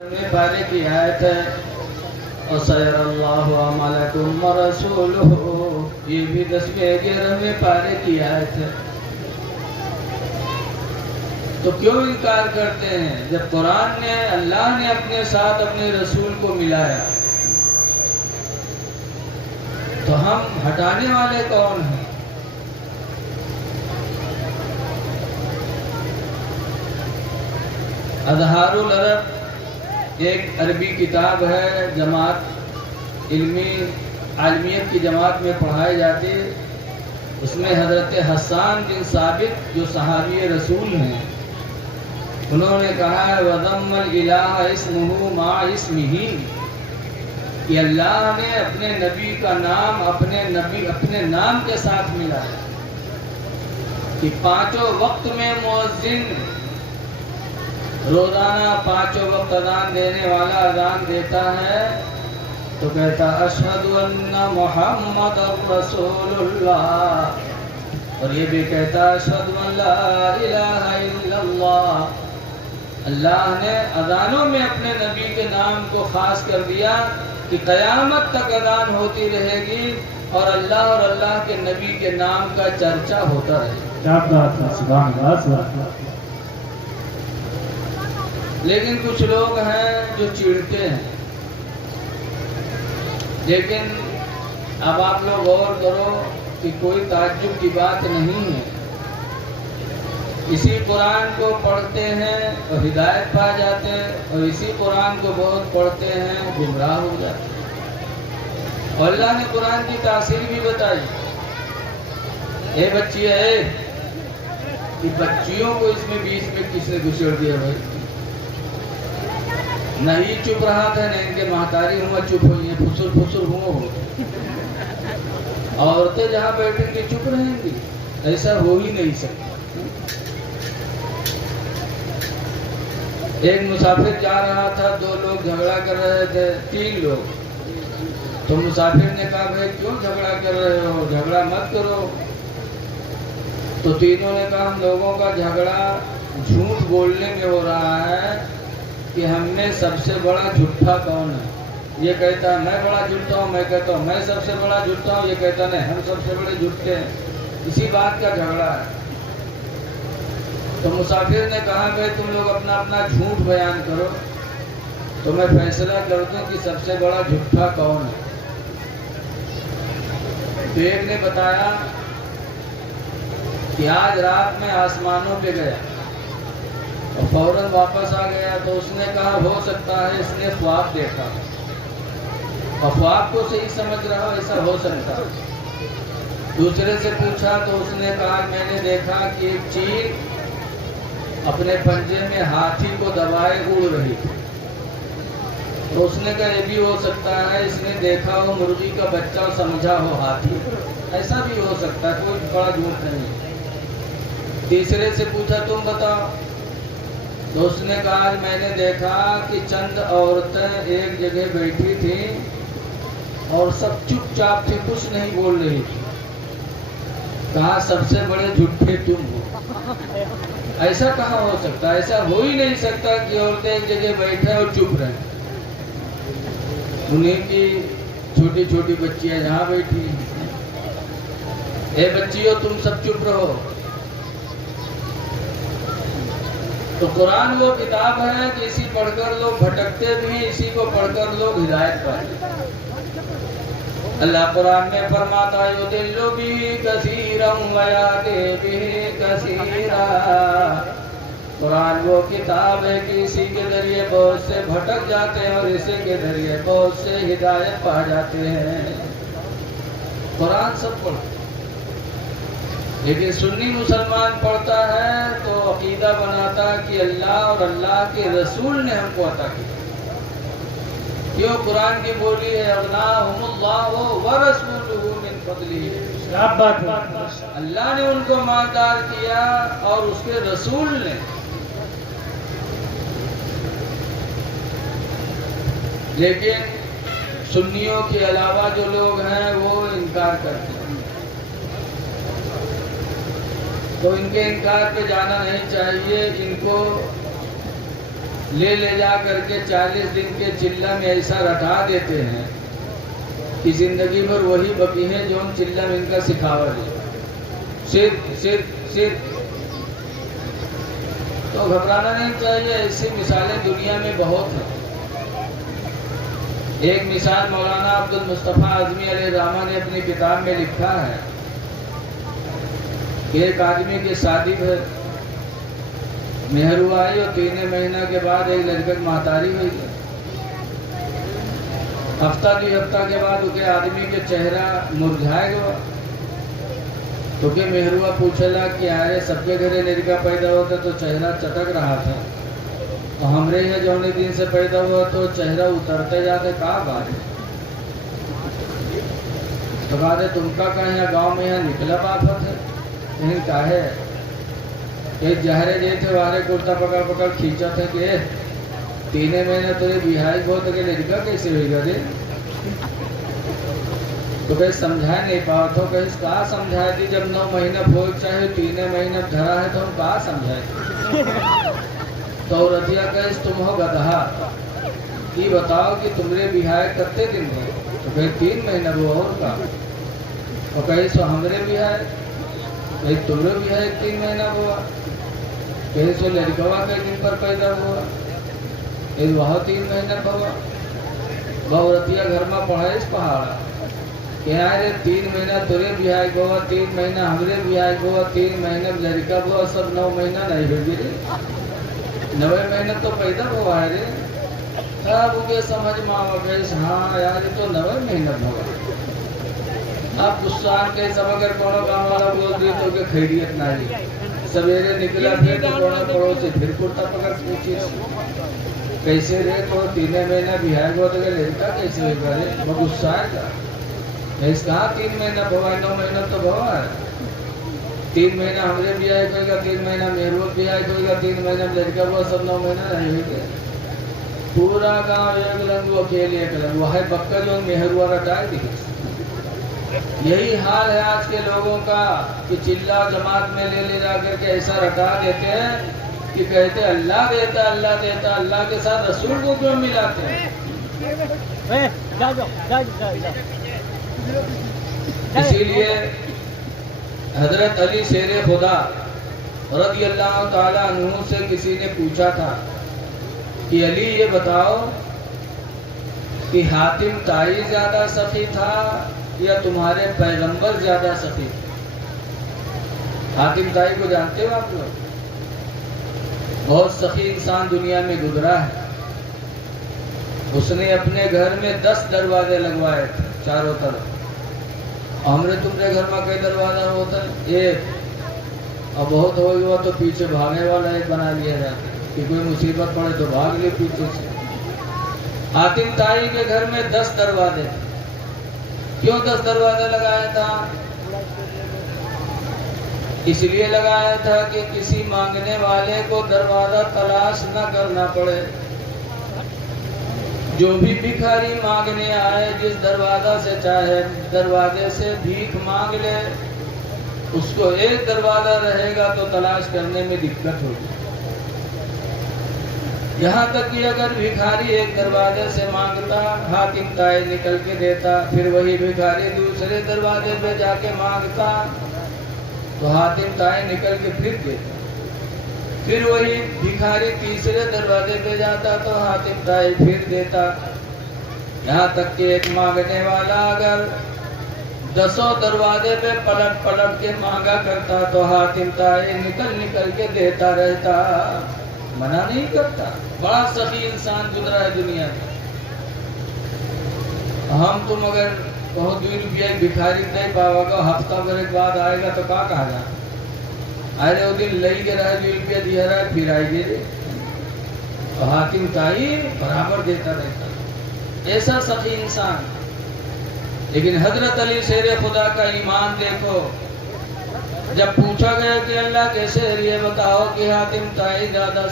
میں پارے کی آیت ہے وَسَيَرَى اللَّهُ عَمَلَكُمْ وَرَسُولُهُ، یہ بھی 10ویں 11ویں پارے کی آیت ہے۔ تو کیوں انکار کرتے ہیں جب قرآن نے اللہ نے اپنے ساتھ اپنے رسول کو ملایا؟ تو ہم ہٹانے والے کون ہیں؟ اظہار العرب ایک عربی کتاب ہے، جماعت عالمیت کی جماعت میں پڑھائی جاتی ہے۔ اس میں حضرت حسان بن ثابت جو صحابی رسول ہیں، انہوں نے کہا ہے وَضَمَّ الْإِلَٰهَ اسْمُهُ مَعَ اسْمِهِ، کہ اللہ نے اپنے نبی کا نام اپنے نام کے ساتھ ملایا، کہ پانچوں وقت میں مؤذن روزانہ پانچوں وقت اذان دینے والا اذان دیتا ہے تو کہتا اشہد ان محمد رسول اللہ، اور یہ بھی کہتا اشہد ان لا الہ الا اللہ۔ اللہ نے اذانوں میں اپنے نبی کے نام کو خاص کر دیا کہ قیامت تک اذان ہوتی رہے گی اور اللہ کے نبی کے نام کا چرچا ہوتا رہے گا۔ لیکن کچھ لوگ ہیں جو چڑھتے ہیں، لیکن اب آپ لوگ غور کرو کہ کوئی تعجب کی بات نہیں ہے، اسی قرآن کو پڑھتے ہیں اور ہدایت پا جاتے ہیں، اور اسی قرآن کو بہت پڑھتے ہیں گمراہ ہو جاتے ہیں۔ اور اللہ نے قرآن کی تاثیر بھی بتائی۔ اے بچی ہے، کہ بچیوں کو اس میں بیچ میں کس نے گھسڑ دیا بھائی؟ نہ ہی چپ رہا تھا، نہ ان کے محتاری ہوا چپ ہوئی ہیں، پھسر ہو۔ عورتیں جہاں بیٹھیں گی چپ رہیں گی؟ ایسا ہو ہی نہیں سکتا۔ ایک مسافر جا رہا تھا، 2 لوگ جھگڑا کر رہے تھے، 3 لوگ۔ تو مسافر نے کہا بھائی کیوں جھگڑا کر رہے ہو، جھگڑا مت کرو۔ تو تینوں نے کہا ہم لوگوں کا جھگڑا جھوٹ بولنے میں ہو رہا ہے کہ ہم میں سب سے بڑا جھوٹا کون ہے؟ یہ کہتا ہے میں بڑا جھوٹا ہوں، میں کہتا ہوں میں سب سے بڑا جھوٹا ہوں، یہ کہتا نہیں ہم سب سے بڑے جھوٹے ہیں۔ اسی بات کا جھگڑا ہے۔ تو مسافر نے کہا بھائی تم لوگ اپنا اپنا جھوٹ بیان کرو تو میں فیصلہ کر دوں کہ سب سے بڑا جھوٹا کون ہے۔ تو ایک نے بتایا کہ آج رات میں آسمانوں پہ گیا اور فوراً واپس آ گیا۔ تو اس نے کہا ہو سکتا ہے اس نے خواب دیکھا، اور خواب کو صحیح سمجھ رہا ہو، ایسا ہو سکتا ہے۔ دوسرے سے پوچھا تو اس نے کہا میں نے دیکھا کہ ایک چیل اپنے پنجے میں ہاتھی کو دبائے اڑ رہی تھی۔ تو اس نے کہا یہ بھی ہو سکتا ہے اس نے دیکھا ہو مرغی کا بچہ اور سمجھا ہو ہاتھی، ایسا بھی ہو سکتا ہے، کوئی بڑا جھوٹ نہیں۔ تیسرے سے پوچھا تم بتاؤ، تو اس نے کہا میں نے دیکھا کہ چند عورتیں ایک جگہ بیٹھی تھیں اور سب چپ چاپ تھی، کچھ نہیں بول رہی تھی۔ کہا سب سے بڑے جھوٹے تم ہو۔ ایسا کہاں ہو سکتا ہے؟ ایسا ہو ہی نہیں سکتا کہ عورتیں ایک جگہ بیٹھیں اور چپ رہیں۔ انہیں کی چھوٹی چھوٹی بچیاں جہاں بیٹھی ہیں۔ اے بچیوں تم سب چپ رہو۔ تو قرآن وہ کتاب ہے کہ اسی پڑھ کر لوگ بھٹکتے بھی ہیں، اسی کو پڑھ کر لوگ ہدایت پاتے۔ اللہ قرآن میں فرماتا ہے یُضِلُّ بِهِ كَثِيرًا وَيَهْدِي بِهِ كَثِيرًا۔ قرآن وہ کتاب ہے کہ اسی کے ذریعے بہت سے بھٹک جاتے ہیں اور اسی کے ذریعے بہت سے ہدایت پا جاتے ہیں۔ قرآن سب پڑھتے، لیکن سنی مسلمان پڑھتا ہے تو عقیدہ بناتا کہ اللہ اور اللہ کے رسول نے ہم کو عطا کیا۔ کیوں؟ قرآن کی بولی ہے اغناہم اللہ ورسولہ من فضلہ، اللہ نے ان کو مالدار کیا اور اس کے رسول نے۔ لیکن سنیوں کے علاوہ جو لوگ ہیں وہ انکار کرتے ہیں، تو ان کے انکار پہ جانا نہیں چاہیے۔ ان کو لے جا کر کے 40 دن کے چلہ میں ایسا رٹا دیتے ہیں کہ زندگی بھر وہی بقی ہیں جو ان چلہ میں ان کا سکھاوا ہے، صرف تو گھبرانا نہیں چاہیے. ایسی مثالیں دنیا میں بہت ہیں. ایک مثال مولانا عبد المصطفیٰ اعظمی علیہ الرحمہ نے اپنی کتاب میں لکھا ہے کہ ایک آدمی کی شادی ہے، مہر آئی اور 3 مہینہ کے بعد ایک لڑکے کی مہتاری ہوئی. ہفتہ 2 ہفتہ کے بعد اس کے آدمی کے چہرہ مرجھائے گا. تو کہ مہروا پوچھلا کہ آئے سب کے گھرے لڑکا پیدا ہوتا تو چہرہ چٹک رہا تھا، تو ہمرے یہاں جونے دن سے پیدا ہوا تو چہرہ اترتے جاتے. کہاں بات ہے؟ تو کہا تم کا کہاں یہاں گاؤں میں یہاں نکلا بافت ہے؟ لیکن کہا ہے ایک جہرے جی تھے وارے کرتا پکڑ کھینچا تھے کہ 3 مہینے تیرے بہائی بہت کہ لڑکا کیسے ہوئی گا دے. تو کہیں سمجھا نہیں پاؤ تو کہیں کہاں سمجھائے تھی جب 9 مہینہ بھوگ چاہے 3 مہینہ دھرا ہے تو ہم کہاں سمجھائے تھی. تو عورتیا کہیں تم ہو گدھا، یہ بتاؤ کہ تمہارے بہائے کتے دن ہوئے؟ تو کہیں 3 مہینہ وہ اور کا. تو کہیں سو ہمارے بہائے، کہیں تمہرے بہائے 3 مہینہ ہوا، کہیں سو لڑکوا کے دن پر پیدا ہوا، کہیں وہاں 3 مہینہ ہوا. وہ عورتیا گھر میں پڑھائے پہاڑا کہ آئے 3 مہینہ تیرے بہائے گوا، 3 مہینہ ہمارے بہائے گوا، 3 مہینہ لڑکا ہوا، سب 9 مہینہ نہیں ہوگی رے. 9 مہینہ تو پیدا ہوا ہے رے. تب کے سمجھ میں آ گئے ہاں یار یہ تو 9 مہینہ ہوگا. اب گسان کے سب اگر کونوں کام والا بول دی تو کہ خیریت نہ لی. سویرے نکلا پھر تو کونوں پڑو سے پھر کرتا پکڑ پوچھی کیسے رے تو 3 مہینہ بہائے گوا تو کہ لڑکا کیسے ہوئی گا رے. وہ غصہ ہے گا اس کہا 3 مہینہ بھوا 9 مہینہ تو بھوا ہے. 3 مہینہ ہمارے بھی آئے کوئی گا، 3 مہینہ میروت بھی آئے کوئی گا، 3 مہینہ لڑکا ہوا، سب 9 مہینہ نہیں ہوئی گئے. پورا گاؤں ایک لنگو اکیلے ایک لنگو ہے بکا جو مہروا رٹائے دی. یہی حال ہے آج کے لوگوں کا کہ چلہ جماعت میں لے جا کر کے ایسا رٹا دیتے ہیں کہ کہتے اللہ دیتا اللہ دیتا، اللہ کے ساتھ رسول کو کیوں ملاتے ہیں. اسی لیے حضرت علی شیر خدا رضی اللہ تعالیٰ عنہ سے کسی نے پوچھا تھا کہ علی یہ بتاؤ کہ حاتم طائی زیادہ سخی تھا یا تمہارے پیغمبر زیادہ سخی تھے. حاتم طائی کو جانتے ہو آپ لوگ؟ بہت سخی انسان دنیا میں گزرا ہے. اس نے اپنے گھر میں 10 دروازے لگوائے تھے چاروں طرف. ہمارے تمہارے گھر میں کئی دروازہ ہوتا ہے؟ ایک. اور بہت ہو گیا تو پیچھے بھاگنے والا ایک بنا لیا جاتا ہے کہ کوئی مصیبت پڑے تو بھاگ لے پیچھے سے. حاتم طائی کے گھر میں 10 دروازے. کیوں 10 دروازے لگایا تھا؟ اس لیے لگایا تھا کہ کسی مانگنے والے کو دروازہ تلاش نہ کرنا پڑے. جو بھی بھکاری مانگنے آئے جس دروازہ سے چاہے دروازے سے بھیک مانگ لے، اس کو ایک دروازہ رہے گا تو تلاش کرنے میں دقت ہوگی. یہاں تک کہ اگر بھکاری ایک دروازے سے مانگتا حاتم طائی نکل کے دیتا، پھر وہی بھکاری دوسرے دروازے پہ جا کے مانگتا تو حاتم طائی نکل کے پھر دیتا. پھر وہی بھکاری تیسرے دروازے پہ جاتا تو حاتم طائی پھر دیتا. یہاں تک کہ ایک مانگنے والا اگر 10 دروازے پہ پلٹ کے مانگا کرتا تو حاتم طائی نکل کے دیتا رہتا، منع نہیں کرتا. بڑا سخی انسان گزرا ہے دنیا میں. ہم تم اگر بہت 2 روپیہ بھکاری نہیں پاؤ گا، ہفتہ بھر کے بعد آئے گا تو کہا جانا ارے وہ دن لئی کے رہا 2 روپیہ دیا رہا ہے پھر آئی دے. تو حاتم طائی برابر دیتا رہتا، ایسا سخی انسان. لیکن حضرت علی شیر خدا کا ایمان دیکھو. جب پوچھا گیا کہ اللہ کیسے یہ بتاؤ کہ حاتم طائی زیادہ